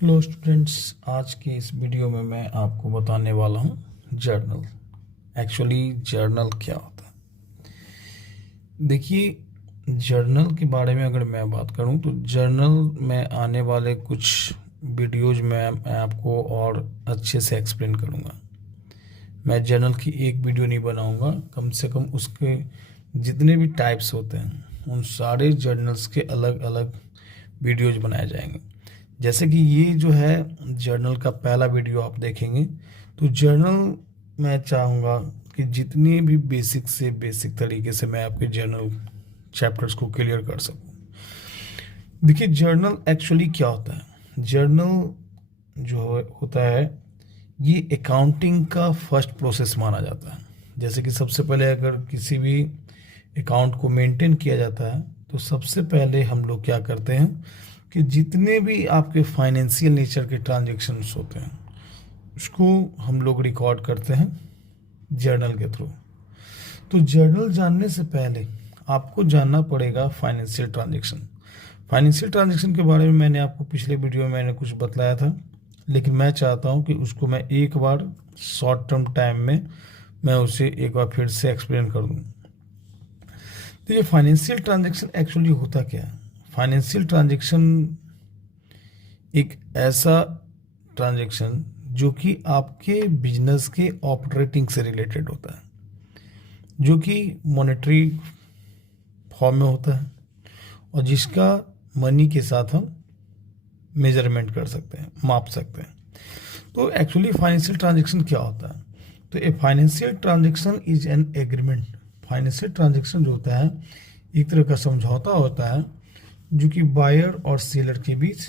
Hello students, आज के इस वीडियो में मैं आपको बताने वाला हूँ जर्नल। एक्चुअली जर्नल क्या होता है। देखिए, जर्नल के बारे में अगर मैं बात करूँ तो जर्नल में आने वाले कुछ वीडियोज में मैं आपको और अच्छे से एक्सप्लेन करूँगा। मैं जर्नल की एक वीडियो नहीं बनाऊँगा, कम से कम उसके जितने भी टाइप्स होते हैं उन सारे जर्नल्स के अलग अलग वीडियोज बनाए जाएंगे। जैसे कि ये जो है जर्नल का पहला वीडियो आप देखेंगे, तो जर्नल मैं चाहूँगा कि जितनी भी बेसिक से बेसिक तरीके से मैं आपके जर्नल चैप्टर्स को क्लियर कर सकूँ। देखिए, जर्नल एक्चुअली क्या होता है। जर्नल जो होता है ये अकाउंटिंग का फर्स्ट प्रोसेस माना जाता है। जैसे कि सबसे पहले अगर किसी भी अकाउंट को मेंटेन किया जाता है तो सबसे पहले हम लोग क्या करते हैं कि जितने भी आपके फाइनेंशियल नेचर के ट्रांजेक्शन्स होते हैं उसको हम लोग रिकॉर्ड करते हैं जर्नल के थ्रू। तो जर्नल जानने से पहले आपको जानना पड़ेगा फाइनेंशियल ट्रांजेक्शन। फाइनेंशियल ट्रांजेक्शन के बारे में मैंने आपको पिछले वीडियो में मैंने कुछ बतलाया था, लेकिन मैं चाहता हूं कि उसको मैं एक बार शॉर्ट टर्म टाइम में मैं उसे एक बार फिर से एक्सप्लेन कर दूं। तो ये फाइनेंशियल ट्रांजेक्शन एक्चुअली होता क्या है। फाइनेंशियल ट्रांजेक्शन एक ऐसा ट्रांजेक्शन जो कि आपके बिजनेस के ऑपरेटिंग से रिलेटेड होता है, जो कि मॉनेटरी फॉर्म में होता है और जिसका मनी के साथ हम मेजरमेंट कर सकते हैं, माप सकते हैं। तो एक्चुअली फाइनेंशियल ट्रांजेक्शन क्या होता है। तो a financial transaction is an agreement. Financial transaction जो होता है एक तरह का समझौता होता है जो कि बायर और सेलर के बीच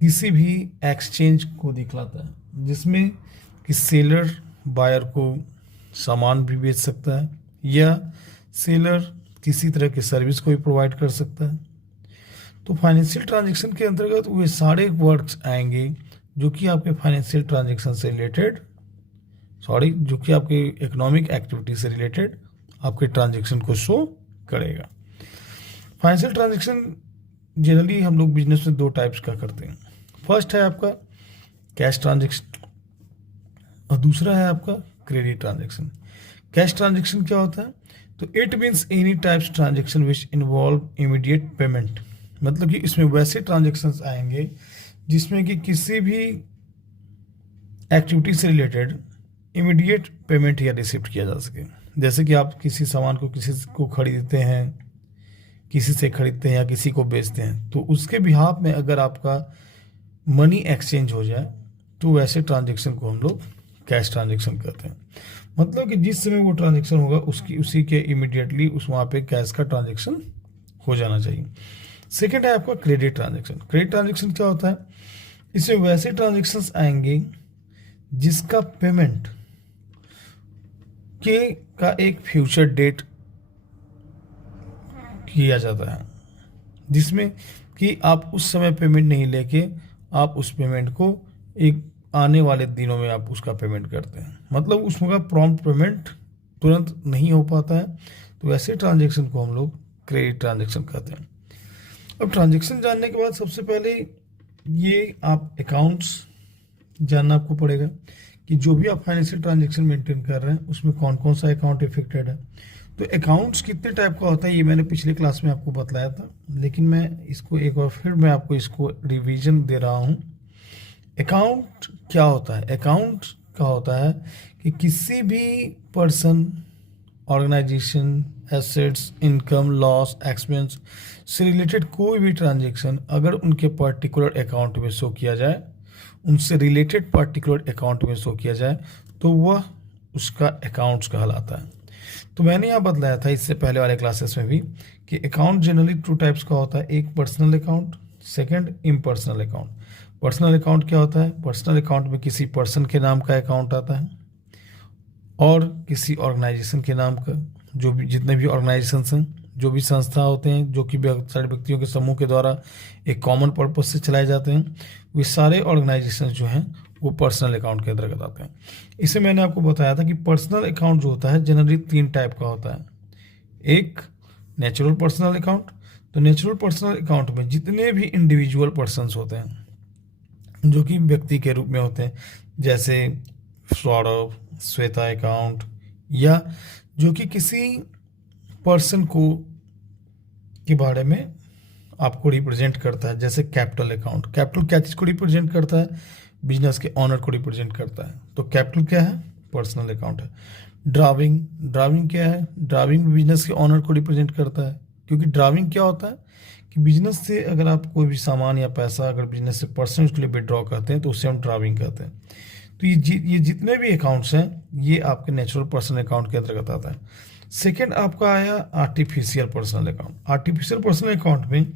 किसी भी एक्सचेंज को दिखलाता है, जिसमें कि सेलर बायर को सामान भी बेच सकता है या सेलर किसी तरह की सर्विस को भी प्रोवाइड कर सकता है। तो फाइनेंशियल ट्रांजेक्शन के अंतर्गत वे सारे वर्क्स आएंगे जो कि आपके फाइनेंशियल ट्रांजेक्शन से रिलेटेड जो कि आपके इकोनॉमिक एक्टिविटी से रिलेटेड आपके ट्रांजेक्शन को शो करेगा। फाइनेंशियल ट्रांजेक्शन जनरली हम लोग बिजनेस में दो टाइप्स का करते हैं। फर्स्ट है आपका कैश ट्रांजेक्शन और दूसरा है आपका क्रेडिट ट्रांजेक्शन। कैश ट्रांजेक्शन क्या होता है, तो it means any types transaction which involve immediate payment. मतलब कि इसमें वैसे ट्रांजेक्शन्स आएंगे जिसमें कि किसी भी एक्टिविटी से रिलेटेड इमीडिएट पेमेंट या रिसिप्ट किया जा सके। जैसे कि आप किसी सामान को किसी को खरीदते हैं, किसी से खरीदते हैं या किसी को बेचते हैं, तो उसके बिहाफ में अगर आपका मनी एक्सचेंज हो जाए तो वैसे ट्रांजेक्शन को हम लोग कैश ट्रांजेक्शन कहते हैं। मतलब कि जिस समय वो ट्रांजेक्शन होगा उसी के इमीडिएटली वहाँ पे कैश का ट्रांजेक्शन हो जाना चाहिए। सेकेंड है आपका क्रेडिट ट्रांजेक्शन। क्रेडिट ट्रांजेक्शन क्या होता है, इसमें वैसे ट्रांजेक्शन्स आएंगे जिसका पेमेंट का एक फ्यूचर डेट किया जाता है, जिसमें कि आप उस समय पेमेंट नहीं लेके आप उस पेमेंट को एक आने वाले दिनों में आप उसका पेमेंट करते हैं। मतलब उसका प्रॉम्प्ट पेमेंट तुरंत नहीं हो पाता है, तो ऐसे ट्रांजेक्शन को हम लोग क्रेडिट ट्रांजेक्शन कहते हैं। अब ट्रांजेक्शन जानने के बाद सबसे पहले ये आप अकाउंट्स जानना आपको पड़ेगा कि जो भी आप फाइनेंशियल ट्रांजेक्शन मेंटेन कर रहे हैं उसमें कौन कौन सा अकाउंट इफेक्टेड है। तो अकाउंट्स कितने टाइप का होता है ये मैंने पिछले क्लास में आपको बतलाया था, लेकिन मैं इसको एक बार फिर मैं आपको इसको रिवीजन दे रहा हूँ। अकाउंट क्या होता है, अकाउंट का होता है कि किसी भी person, organization, assets, income, loss, expense से रिलेटेड कोई भी ट्रांजेक्शन अगर उनके पर्टिकुलर अकाउंट में शो किया जाए, उनसे रिलेटेड पर्टिकुलर अकाउंट में शो किया जाए, तो वह उसका अकाउंट्स कहलाता है। तो मैंने यहाँ बतलाया था इससे पहले वाले क्लासेस में भी कि अकाउंट जनरली टू टाइप्स का होता है, एक personal account, second impersonal account. Personal account क्या होता है, पर्सनल अकाउंट में किसी पर्सन के नाम का अकाउंट आता है और किसी ऑर्गेनाइजेशन के नाम का, जो भी जितने भी ऑर्गेनाइजेशंस हैं, जो भी संस्था होते हैं जो कि सारे व्यक्तियों के समूह के द्वारा एक कॉमन पर्पज से चलाए जाते हैं, वे सारे ऑर्गेनाइजेशन जो हैं वो पर्सनल अकाउंट के अंतर्गत आते हैं। इसे मैंने आपको बताया था कि पर्सनल अकाउंट जो होता है जनरली तीन टाइप का होता है। एक नेचुरल पर्सनल अकाउंट, तो नेचुरल पर्सनल अकाउंट में जितने भी इंडिविजुअल पर्सन्स होते हैं जो कि व्यक्ति के रूप में होते हैं, जैसे सौरभ, श्वेता अकाउंट, या जो कि किसी पर्सन को के बारे में आपको रिप्रेजेंट करता है, जैसे कैपिटल अकाउंट। कैपिटल क्या चीज़ को रिप्रेजेंट करता है? बिजनेस के ऑनर को रिप्रेजेंट करता है। तो कैपिटल क्या है? पर्सनल अकाउंट है। ड्राविंग, ड्राविंग क्या है? ड्राविंग बिजनेस के ऑनर को रिप्रेजेंट करता है, क्योंकि ड्राविंग क्या होता है कि बिजनेस से अगर आप कोई भी सामान या पैसा अगर बिजनेस से पर्सन के लिए विड्रॉ करते हैं तो उससे हम ड्राविंग कहते हैं। तो ये जितने भी अकाउंट्स हैं ये आपके नेचुरल पर्सनल अकाउंट के अंतर्गत आता है। सेकेंड आपका आया artificial personal account. Artificial personal account में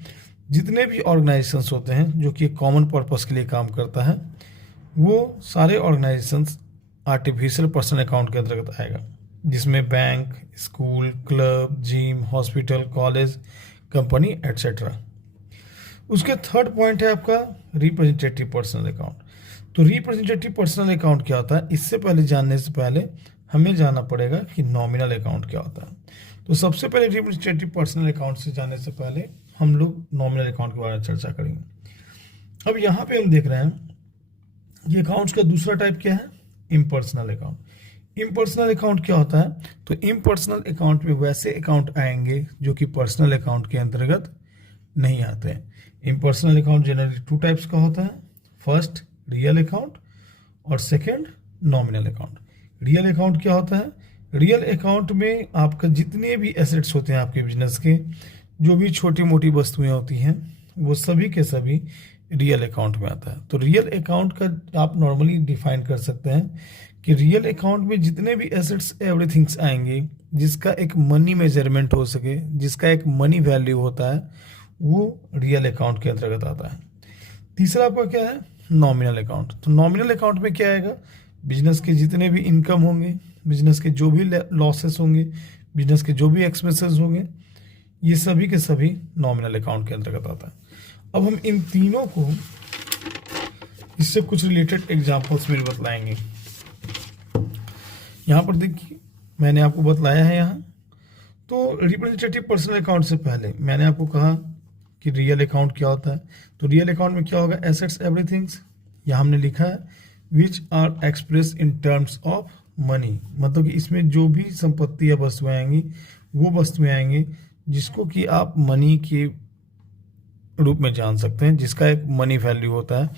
जितने भी ऑर्गेनाइजेशंस होते हैं जो कि एक कॉमन पर्पस के लिए काम करता है, वो सारे ऑर्गेनाइजेशंस आर्टिफिशियल पर्सनल अकाउंट के अंतर्गत आएगा, जिसमें bank, school, club, gym, hospital, college, company etcetera. उसके थर्ड पॉइंट है आपका रिप्रेजेंटेटिव पर्सनल अकाउंट। तो रिप्रेजेंटेटिव पर्सनल अकाउंट क्या होता है? इससे पहले जानने से पहले हमें जानना पड़ेगा कि नॉमिनल अकाउंट क्या होता है। तो सबसे पहले रिप्रेजेंटेटिव पर्सनल अकाउंट से जानने से पहले हम लोग नॉमिनल अकाउंट के बारे में चर्चा करेंगे। अब यहाँ पे हम देख रहे हैं ये अकाउंट्स का दूसरा टाइप क्या है? Impersonal account. इम्पर्सनल अकाउंट क्या होता है? तो इम्पर्सनल अकाउंट में वैसे अकाउंट आएंगे जो कि पर्सनल अकाउंट के अंतर्गत नहीं आते हैं। Impersonal account generally two types का होता है, फर्स्ट रियल अकाउंट और second nominal account. Real account क्या होता है? रियल अकाउंट में आपका जितने भी एसेट्स होते हैं आपके बिजनेस के, जो भी छोटी मोटी वस्तुएं होती हैं, वो सभी के सभी रियल अकाउंट में आता है। तो रियल अकाउंट का आप नॉर्मली डिफाइन कर सकते हैं कि रियल अकाउंट में जितने भी एसेट्स एवरीथिंग्स आएंगे जिसका एक मनी मेजरमेंट हो सके, जिसका एक मनी वैल्यू होता है, वो रियल अकाउंट के अंतर्गत आता है। तीसरा आपका क्या है? Nominal account. तो नॉमिनल अकाउंट में क्या आएगा? बिजनेस के जितने भी इनकम होंगे, बिजनेस के जो भी लॉसेस होंगे, बिजनेस के जो भी एक्सपेंसेस होंगे, ये सभी के सभी नॉमिनल अकाउंट के अंतर्गत आता है। अब हम इन तीनों को इससे कुछ रिलेटेड एग्जांपल्स में बतलाएंगे। यहाँ पर देखिए मैंने आपको बतलाया है यहाँ। तो रिप्रेजेंटेटिव पर्सनल अकाउंट से पहले मैंने आपको कहा कि रियल अकाउंट क्या होता है। तो रियल अकाउंट में क्या होगा? Assets everythings. यहाँ हमने लिखा है which are express in terms of money, मतलब कि इसमें जो भी संपत्ति या वस्तुएं आएंगी वो वस्तुएं आएंगी जिसको कि आप मनी के रूप में जान सकते हैं, जिसका एक मनी वैल्यू होता है,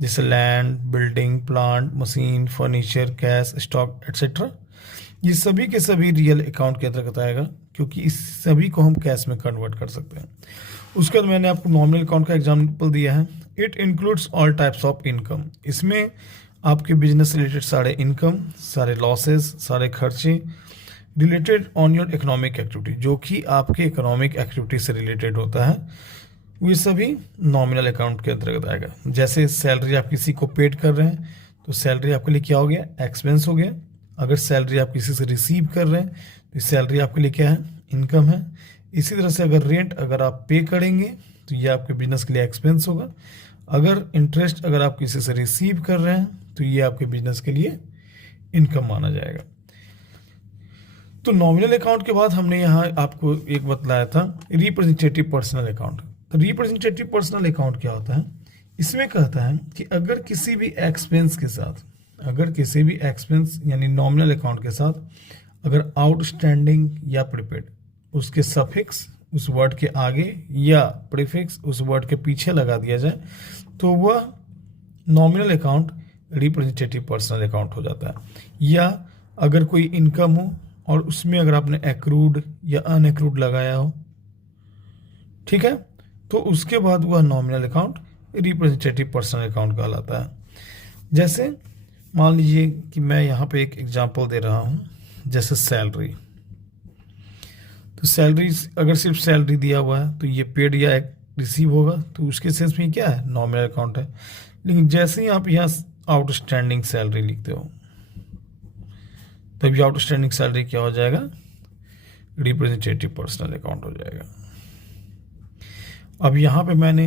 जैसे land, building, plant, machine, furniture, cash, stock etcetera. ये सभी के सभी रियल अकाउंट के अंतर्गत आएगा, क्योंकि इस सभी को हम कैश में कन्वर्ट कर सकते हैं। उसके बाद मैंने आपको नॉमिनल अकाउंट का एग्जाम्पल दिया है। It includes all types of income. इसमें आपके बिजनेस से रिलेटेड सारे इनकम, सारे लॉसेस, सारे खर्चे related on your economic activity, जो कि आपके इकोनॉमिक एक्टिविटी से रिलेटेड होता है, ये सभी नॉमिनल अकाउंट के अंतर्गत आएगा। जैसे सैलरी आप किसी को पेड कर रहे हैं तो सैलरी आपके लिए क्या हो गया? एक्सपेंस हो गया। अगर सैलरी आप किसी से रिसीव कर रहे हैं तो सैलरी आपके लिए क्या है? इनकम है। इसी तरह से अगर रेंट अगर आप पे करेंगे तो ये आपके बिजनेस के लिए एक्सपेंस होगा। अगर इंटरेस्ट अगर आप किसी से रिसीव कर रहे हैं तो ये आपके बिजनेस के लिए इनकम माना जाएगा। तो नॉमिनल अकाउंट के बाद हमने यहाँ आपको एक बतलाया था रिप्रेजेंटेटिव पर्सनल अकाउंट। तो रिप्रेजेंटेटिव पर्सनल अकाउंट क्या होता है? इसमें कहता है कि अगर किसी भी एक्सपेंस के साथ, अगर किसी भी एक्सपेंस यानी नॉमिनल अकाउंट के साथ अगर आउटस्टैंडिंग या प्रीपेड, उसके सफिक्स उस वर्ड के आगे या प्रीफिक्स उस वर्ड के पीछे लगा दिया जाए तो वह nominal account representative personal account हो जाता है। या अगर कोई इनकम हो और उसमें अगर आपने एक्रूड या अनएक्रूड लगाया हो, ठीक है, तो उसके बाद वह nominal account representative personal account कहलाता है। जैसे मान लीजिए कि मैं यहाँ पे एक एग्जांपल दे रहा हूँ, जैसे सैलरी। तो सैलरी अगर सिर्फ सैलरी दिया हुआ है तो ये पेड या रिसीव होगा, तो उसके सेंस में क्या है? नॉमिनल अकाउंट है। लेकिन जैसे ही आप यहाँ आउटस्टैंडिंग सैलरी लिखते हो तभी आउटस्टैंडिंग सैलरी क्या हो जाएगा? रिप्रेजेंटेटिव पर्सनल अकाउंट हो जाएगा। अब यहाँ पे मैंने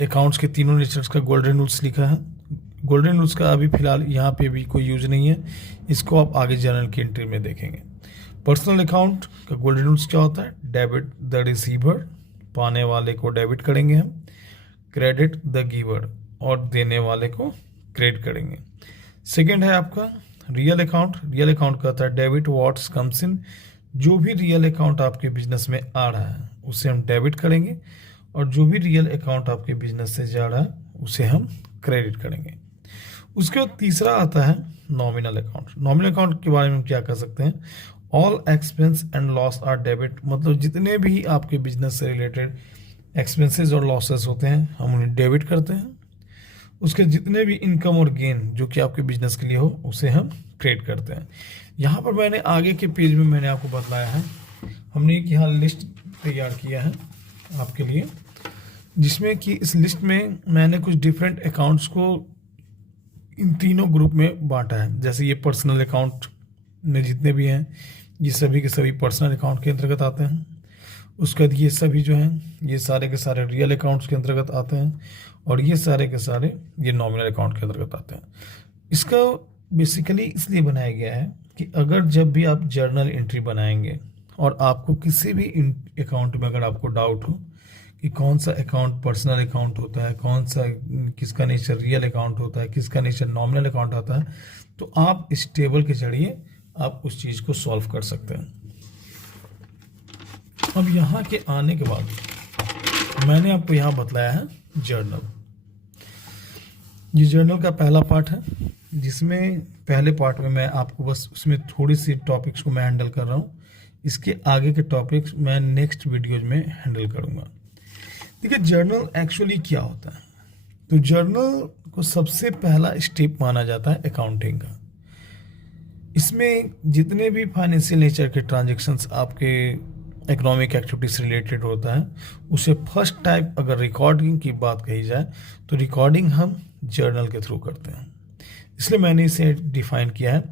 अकाउंट्स के तीनों नेचर्स का गोल्डन रूल्स लिखा है। गोल्डन रूल्स का अभी फिलहाल यहाँ पे भी कोई यूज नहीं है, इसको आप आगे जर्नल की एंट्री में देखेंगे। पर्सनल अकाउंट का गोल्डन रूल्स क्या होता है? डेबिट द रिसीवर, पाने वाले को डेबिट करेंगे हम, क्रेडिट द गिवर, और देने वाले को क्रेडिट करेंगे। सेकेंड है आपका रियल अकाउंट। रियल अकाउंट कहता है डेबिट व्हाट्स कम्स इन, जो भी रियल अकाउंट आपके बिजनेस में आ रहा है उसे हम डेबिट करेंगे, और जो भी रियल अकाउंट आपके बिजनेस से जा रहा है उसे हम क्रेडिट करेंगे। उसके बाद तीसरा आता है नॉमिनल अकाउंट। नॉमिनल अकाउंट के बारे में हम क्या कर सकते हैं? All expense and loss are debit, मतलब जितने भी आपके बिजनेस से रिलेटेड एक्सपेंसेस और लॉसेस होते हैं हम उन्हें डेबिट करते हैं। उसके जितने भी इनकम और गेन जो कि आपके बिजनेस के लिए हो उसे हम क्रेडिट करते हैं। यहाँ पर मैंने आगे के पेज में मैंने आपको बताया है, हमने एक यहाँ लिस्ट तैयार किया है आपके लिए, जिसमें कि इस लिस्ट में मैंने कुछ डिफरेंट अकाउंट्स को इन तीनों ग्रुप में बांटा है। जैसे ये पर्सनल अकाउंट में जितने भी हैं ये सभी के सभी पर्सनल अकाउंट के अंतर्गत आते हैं। उसके बाद ये सभी जो हैं ये सारे के सारे रियल अकाउंट्स के अंतर्गत आते हैं, और ये सारे के सारे ये नॉमिनल अकाउंट के अंतर्गत आते हैं। इसका बेसिकली इसलिए बनाया गया है कि अगर जब भी आप जर्नल एंट्री बनाएंगे और आपको किसी भी अकाउंट में अगर आपको डाउट हो कि कौन सा अकाउंट पर्सनल अकाउंट होता है, कौन सा किसका नेचर रियल अकाउंट होता है, किसका नेचर नॉमिनल अकाउंट होता है, तो आप इस टेबल के जरिए आप उस चीज़ को सॉल्व कर सकते हैं। अब यहाँ के आने के बाद मैंने आपको यहाँ बतलाया है जर्नल। ये जर्नल का पहला पार्ट है, जिसमें पहले पार्ट में मैं आपको बस उसमें थोड़ी सी टॉपिक्स को मैं हैंडल कर रहा हूँ। इसके आगे के टॉपिक्स मैं नेक्स्ट वीडियोज में हैंडल करूँगा। देखिए जर्नल एक्चुअली क्या होता है, तो जर्नल को सबसे पहला स्टेप माना जाता है अकाउंटिंग का। इसमें जितने भी फाइनेंशियल नेचर के ट्रांजेक्शन्स आपके इकोनॉमिक एक्टिविटी से रिलेटेड होता है, उसे फर्स्ट टाइप अगर रिकॉर्डिंग की बात कही जाए तो रिकॉर्डिंग हम जर्नल के थ्रू करते हैं। इसलिए मैंने इसे डिफाइन किया है,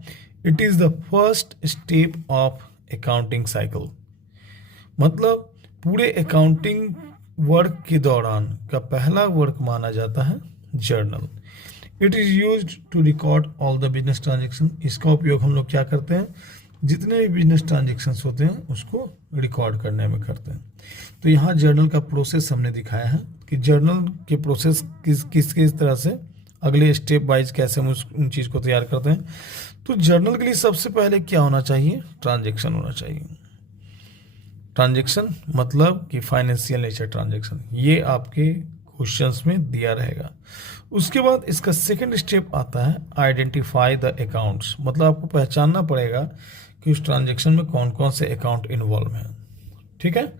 it is the first step of accounting cycle. मतलब पूरे अकाउंटिंग वर्क के दौरान का पहला वर्क माना जाता है journal. It is used to record all the business transaction. इसका उपयोग हम लोग क्या करते हैं? जितने भी बिजनेस ट्रांजेक्शन्स होते हैं उसको रिकॉर्ड करने में करते हैं। तो यहाँ जर्नल का प्रोसेस हमने दिखाया है कि जर्नल के प्रोसेस किस तरह से अगले स्टेप वाइज कैसे हम उन चीज़ को तैयार करते हैं। तो जर्नल के लिए सबसे पहले क्या होना चाहिए? ट्रांजेक्शन होना चाहिए। ट्रांजेक्शन मतलब कि फाइनेंशियल नेचर ट्रांजेक्शन, ये आपके क्वेश्चंस में दिया रहेगा। उसके बाद इसका सेकंड स्टेप आता है आइडेंटिफाई द अकाउंट्स, मतलब आपको पहचानना पड़ेगा कि उस ट्रांजेक्शन में कौन कौन से अकाउंट इन्वॉल्व हैं। ठीक है।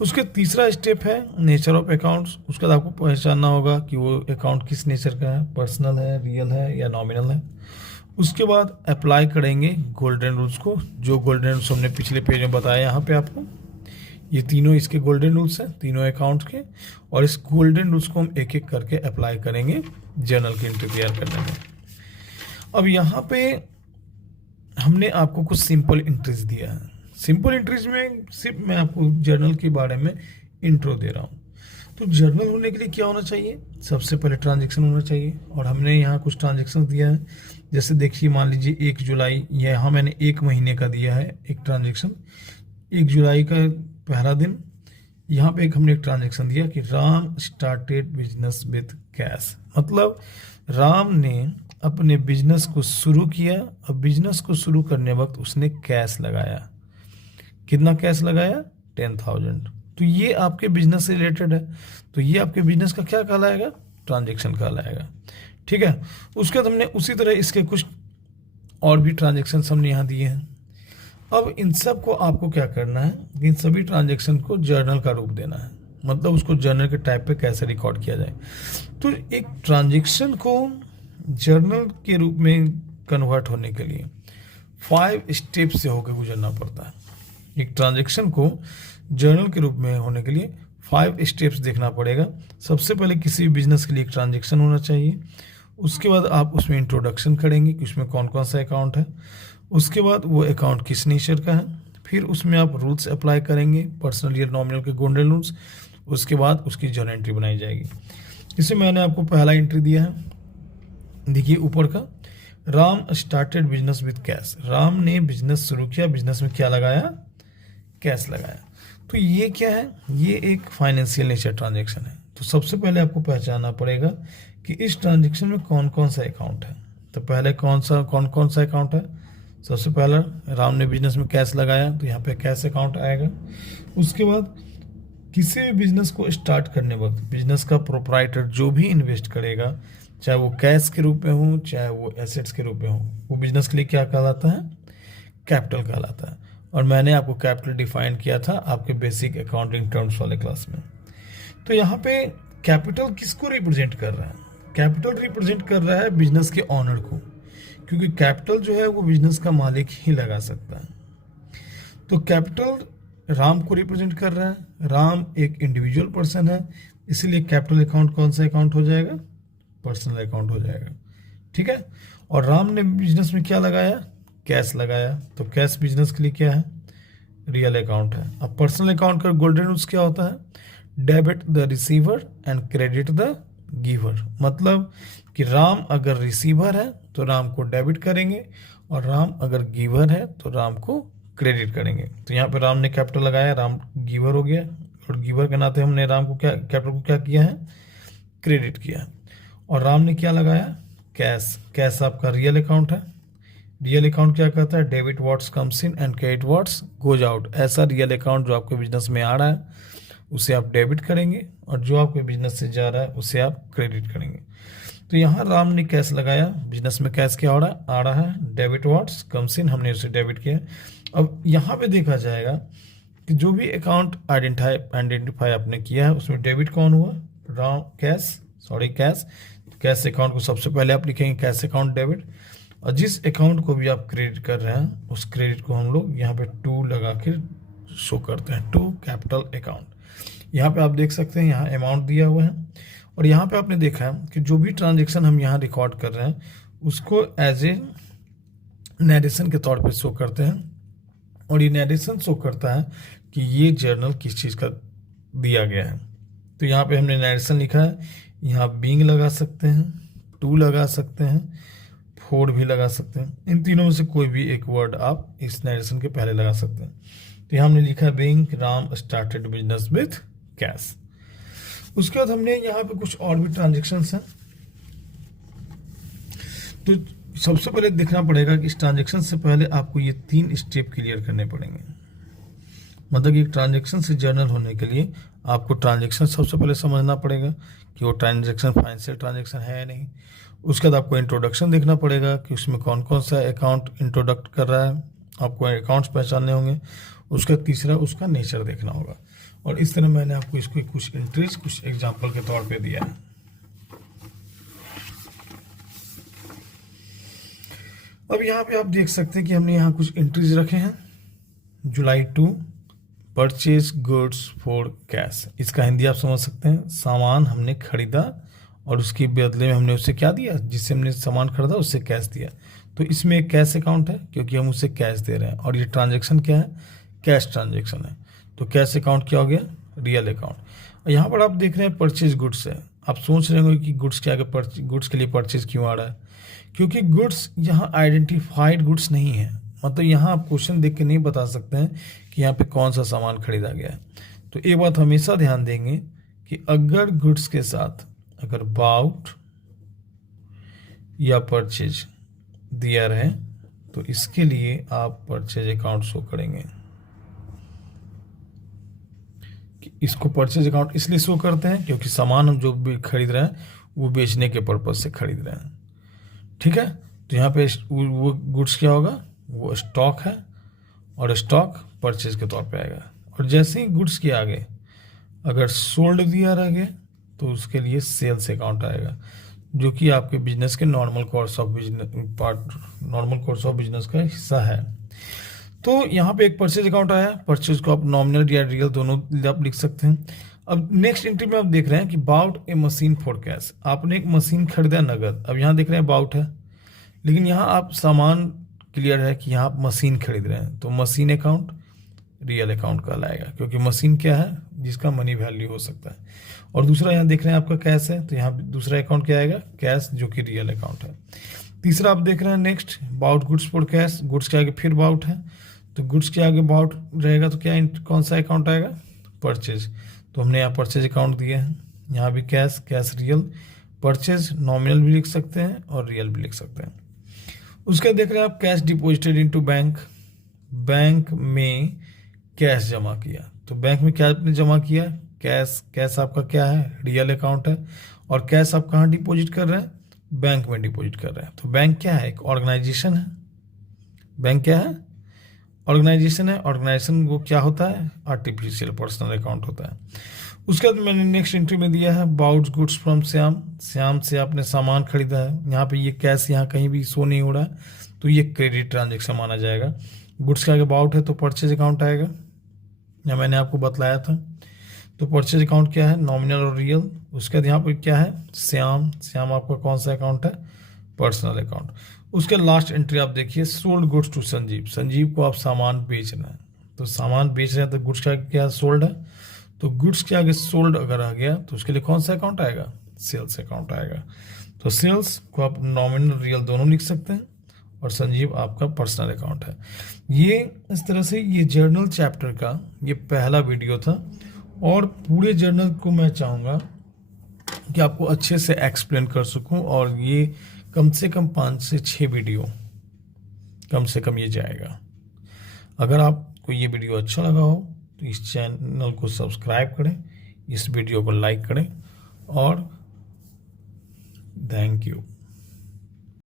उसके तीसरा स्टेप है नेचर ऑफ अकाउंट्स। उसके बाद आपको पहचानना होगा कि वो अकाउंट किस नेचर का है, पर्सनल है, रियल है या नॉमिनल है। उसके बाद अप्लाई करेंगे गोल्डन रूल्स को, जो गोल्डन रूल्स हमने पिछले पेज में बताया यहाँ पे आपको। ये तीनों इसके गोल्डन रूल्स हैं, तीनों अकाउंट्स के, और इस गोल्डन रूल्स को हम एक एक करके अप्लाई करेंगे जर्नल की एंट्री तैयार करने में। अब यहाँ पे हमने आपको कुछ सिंपल एंट्रीज दिया है। सिंपल एंट्रीज में सिर्फ मैं आपको जर्नल के बारे में इंट्रो दे रहा हूँ। तो जर्नल होने के लिए क्या होना चाहिए? सबसे पहले ट्रांजेक्शन होना चाहिए, और हमने यहाँ कुछ ट्रांजेक्शन दिया है। जैसे देखिए मान लीजिए 1 जुलाई, यहाँ मैंने 1 महीने का दिया है एक ट्रांजेक्शन। 1 जुलाई का पहला दिन, यहाँ पे हमने एक ट्रांजेक्शन दिया कि Ram started business with cash, मतलब राम ने अपने बिजनेस को शुरू किया। अब बिजनेस को शुरू करने वक्त उसने कैश लगाया। कितना कैश लगाया? 10,000। तो ये आपके बिजनेस से रिलेटेड है, तो ये आपके बिजनेस का क्या कहलाएगा? ट्रांजेक्शन कहलाएगा। ठीक है। उसके बाद हमने उसी तरह इसके कुछ और भी ट्रांजेक्शन हमने यहाँ दिए हैं। अब इन सब को आपको क्या करना है? इन सभी ट्रांजेक्शन को जर्नल का रूप देना है, मतलब उसको जर्नल के टाइप पे कैसे रिकॉर्ड किया जाए। तो एक ट्रांजेक्शन को जर्नल के रूप में कन्वर्ट होने के लिए 5 स्टेप से होकर गुजरना पड़ता है। एक ट्रांजेक्शन को जर्नल के रूप में होने के लिए 5 स्टेप्स देखना पड़ेगा। सबसे पहले किसी भी बिजनेस के लिए एक ट्रांजेक्शन होना चाहिए। उसके बाद आप उसमें इंट्रोडक्शन करेंगे कि उसमें कौन कौन सा अकाउंट है। उसके बाद वो अकाउंट किस नेचर का है, फिर उसमें आप रूल्स अप्लाई करेंगे, पर्सनल या नॉमिनल के गोल्डन रूल्स। उसके बाद उसकी जर्नल एंट्री बनाई जाएगी। इसमें मैंने आपको पहला एंट्री दिया है, देखिए ऊपर का, Ram started business with cash, Ram ने बिजनेस शुरू किया, बिजनेस में क्या लगाया, कैश लगाया। तो ये क्या है, ये एक फाइनेंशियल नेचर ट्रांजेक्शन है। तो सबसे पहले आपको पहचानना पड़ेगा कि इस ट्रांजेक्शन में कौन कौन सा अकाउंट है। तो पहले कौन कौन सा अकाउंट है, सबसे पहला राम ने बिजनेस में कैश लगाया, तो यहाँ पे कैश अकाउंट आएगा। उसके बाद किसी भी बिजनेस को स्टार्ट करने वक्त बिजनेस का प्रोप्राइटर जो भी इन्वेस्ट करेगा, चाहे वो कैश के रूप में हो चाहे वो एसेट्स के रूप में हो, वो बिजनेस के लिए क्या कहलाता है, कैपिटल कहलाता है। और मैंने आपको कैपिटल डिफाइन किया था आपके बेसिक अकाउंटिंग टर्म्स वाले क्लास में। तो यहाँ पे कैपिटल किसको रिप्रेजेंट कर रहा है, कैपिटल रिप्रेजेंट कर रहा है बिजनेस के ऑनर को, क्योंकि कैपिटल जो है वो बिजनेस का मालिक ही लगा सकता है। तो कैपिटल राम को रिप्रेजेंट कर रहा है, राम एक इंडिविजुअल पर्सन है, इसीलिए कैपिटल अकाउंट कौन सा अकाउंट हो जाएगा, पर्सनल अकाउंट हो जाएगा। ठीक है। और राम ने बिजनेस में क्या लगाया, कैश लगाया, तो कैश बिजनेस के लिए क्या है, रियल अकाउंट है। अब पर्सनल अकाउंट का गोल्डन रूल्स क्या होता है, debit the receiver and credit the giver. मतलब कि राम अगर रिसीवर है तो राम को डेबिट करेंगे, और राम अगर गिवर है तो राम को क्रेडिट करेंगे। तो यहाँ पे राम ने कैपिटल लगाया, राम गिवर हो गया, और गिवर के नाते हमने राम को क्या, कैपिटल को क्या किया है, क्रेडिट किया। और राम ने क्या लगाया, कैश, कैश आपका रियल अकाउंट है। रियल अकाउंट क्या कहता है, debit what's comes in and credit what's goes out. ऐसा रियल अकाउंट जो आपके बिजनेस में आ रहा है उसे आप डेबिट करेंगे, और जो आपके बिजनेस से जा रहा है उसे आप क्रेडिट करेंगे। तो यहाँ राम ने कैश लगाया, बिजनेस में कैश क्या हो रहा है, आ रहा है, डेबिट व्हाट्स कम्स इन, हमने उसे डेबिट किया। अब यहाँ पे देखा जाएगा कि जो भी अकाउंट आइडेंटिफाई आपने किया है उसमें डेबिट कौन हुआ, राम, कैश। कैश अकाउंट को सबसे पहले आप लिखेंगे कैश अकाउंट डेबिट, और जिस अकाउंट को भी आप क्रेडिट कर रहे हैं उस क्रेडिट को हम लोग यहाँ पे टू लगा के शो करते हैं, टू कैपिटल अकाउंट। यहाँ पे आप देख सकते हैं यहाँ अमाउंट दिया हुआ है, और यहाँ पे आपने देखा है कि जो भी ट्रांजेक्शन हम यहाँ रिकॉर्ड कर रहे हैं उसको एज ए नरेशन के तौर पे शो करते हैं, और ये नरेशन शो करता है कि ये जर्नल किस चीज़ का दिया गया है। तो यहाँ पे हमने नरेशन लिखा है, यहाँ बीइंग लगा सकते हैं, टू लगा सकते हैं, फोर भी लगा सकते हैं, इन तीनों में से कोई भी एक वर्ड आप इस नरेशन के पहले लगा सकते हैं। तो यहाँ हमने लिखा being Ram started business with cash. उसके बाद हमने यहाँ पे कुछ और भी ट्रांजेक्शन्स हैं। तो सबसे पहले देखना पड़ेगा कि इस ट्रांजेक्शन से पहले आपको ये 3 स्टेप क्लियर करने पड़ेंगे। मतलब कि ट्रांजेक्शन से जर्नल होने के लिए आपको ट्रांजेक्शन सबसे पहले समझना पड़ेगा कि वो ट्रांजेक्शन फाइनेंशियल ट्रांजेक्शन है या नहीं। उसके बाद आपको इंट्रोडक्शन देखना पड़ेगा कि उसमें कौन कौन सा अकाउंट इंट्रोडक्ट कर रहा है, आपको अकाउंट्स पहचानने होंगे। उसका तीसरा उसका नेचर देखना होगा, और इस तरह मैंने आपको इसको कुछ एंट्रीज कुछ एग्जाम्पल के तौर पे दिया है। अब यहाँ पे आप देख सकते हैं कि हमने यहाँ कुछ एंट्रीज रखे हैं। जुलाई 2 परचेज गुड्स फॉर कैश, इसका हिंदी आप समझ सकते हैं, सामान हमने खरीदा और उसके बदले में हमने उसे क्या दिया, जिससे हमने सामान खरीदा उससे कैश दिया। तो इसमें एक कैश अकाउंट है क्योंकि हम उसे कैश दे रहे हैं, और ये ट्रांजेक्शन क्या है, कैश ट्रांजेक्शन है। तो कैश अकाउंट क्या हो गया, रियल अकाउंट। और यहाँ पर आप देख रहे हैं परचेज गुड्स है। आप सोच रहे होंगे कि गुड्स के आगे गुड्स के लिए परचेज क्यों आ रहा है, क्योंकि गुड्स यहाँ आइडेंटिफाइड गुड्स नहीं है। मतलब यहाँ आप क्वेश्चन देख के नहीं बता सकते हैं कि यहाँ पे कौन सा सामान खरीदा गया है। तो एक बात हमेशा ध्यान देंगे कि अगर गुड्स के साथ अगर बाउट या परचेज दिया रहे तो इसके लिए आप परचेज अकाउंट शो करेंगे। इसको परचेज अकाउंट इसलिए शो करते हैं क्योंकि सामान हम जो भी खरीद रहे हैं वो बेचने के पर्पज से खरीद रहे हैं। ठीक है। तो यहाँ पे वो गुड्स क्या होगा, वो स्टॉक है, और स्टॉक परचेज के तौर पे आएगा। और जैसे ही गुड्स के आगे अगर सोल्ड दिया रह गया तो उसके लिए सेल्स अकाउंट आएगा, जो कि आपके बिजनेस के नॉर्मल कोर्स ऑफ बिजनेस का हिस्सा है। तो यहाँ पे एक परचेज अकाउंट आया, परचेज को आप नॉमिनल या रियल दोनों आप लिख सकते हैं। अब नेक्स्ट एंट्री में आप देख रहे हैं कि bought a machine for cash, आपने एक मशीन खरीदा नगद। अब यहाँ देख रहे हैं बाउट है, लेकिन यहाँ आप सामान क्लियर है कि यहाँ आप मशीन खरीद रहे हैं, तो मशीन अकाउंट रियल अकाउंट कहलाएगा, क्योंकि मशीन क्या है, जिसका मनी वैल्यू हो सकता है। और दूसरा यहाँ देख रहे हैं आपका कैश है, तो यहाँ दूसरा अकाउंट क्या आएगा, कैश, जो कि रियल अकाउंट है। तीसरा आप देख रहे हैं next bought goods for cash, goods के आगे फिर बाउट है, तो गुड्स के आगे बाउट रहेगा तो क्या कौन सा अकाउंट आएगा, परचेज। तो हमने यहाँ परचेज अकाउंट दिया है, यहाँ भी cash, cash real, purchase nominal भी लिख सकते हैं और रियल भी लिख सकते हैं। उसका देख रहे हैं आप cash deposited into bank, bank में कैश जमा किया, तो बैंक में क्या आपने जमा किया, कैश, कैश आपका क्या है, रियल अकाउंट है, और कैश आप कहाँ डिपॉजिट कर रहे हैं, बैंक में डिपॉजिट कर रहे हैं। तो बैंक क्या है, एक ऑर्गेनाइजेशन है। बैंक क्या है, ऑर्गेनाइजेशन है। ऑर्गेनाइजेशन वो क्या होता है, आर्टिफिशियल पर्सनल अकाउंट होता है। उसके बाद मैंने नेक्स्ट एंट्री में दिया है bought goods from Shyam, Shyam से आपने सामान खरीदा है। यहाँ पे ये कैश यहाँ कहीं भी शो नहीं हो रहा है, तो ये क्रेडिट ट्रांजेक्शन माना जाएगा। गुड्स के आगे बाउट है तो परचेज अकाउंट आएगा, या मैंने आपको बतलाया था। तो परचेज अकाउंट क्या है, नॉमिनल और रियल। उसके बाद यहाँ पर क्या है, श्याम, श्याम आपका कौन सा अकाउंट है, पर्सनल अकाउंट। उसके लास्ट एंट्री आप देखिए sold goods to Sanjeev, Sanjeev को आप सामान बेचना है, तो सामान बेच रहे हैं तो गुड्स का क्या सोल्ड है, तो गुड्स के आगे सोल्ड अगर आ गया तो उसके लिए कौन सा अकाउंट आएगा, सेल्स अकाउंट आएगा। तो सेल्स को आप नॉमिनल रियल दोनों लिख सकते हैं, और संजीव आपका पर्सनल अकाउंट है। ये इस तरह से ये जर्नल चैप्टर का ये पहला वीडियो था, और पूरे जर्नल को मैं चाहूँगा कि आपको अच्छे से एक्सप्लेन कर सकूं, और ये कम से कम 5 से 6 वीडियो कम से कम ये जाएगा। अगर आपको ये वीडियो अच्छा लगा हो तो इस चैनल को सब्सक्राइब करें, इस वीडियो को लाइक करें, और थैंक यू।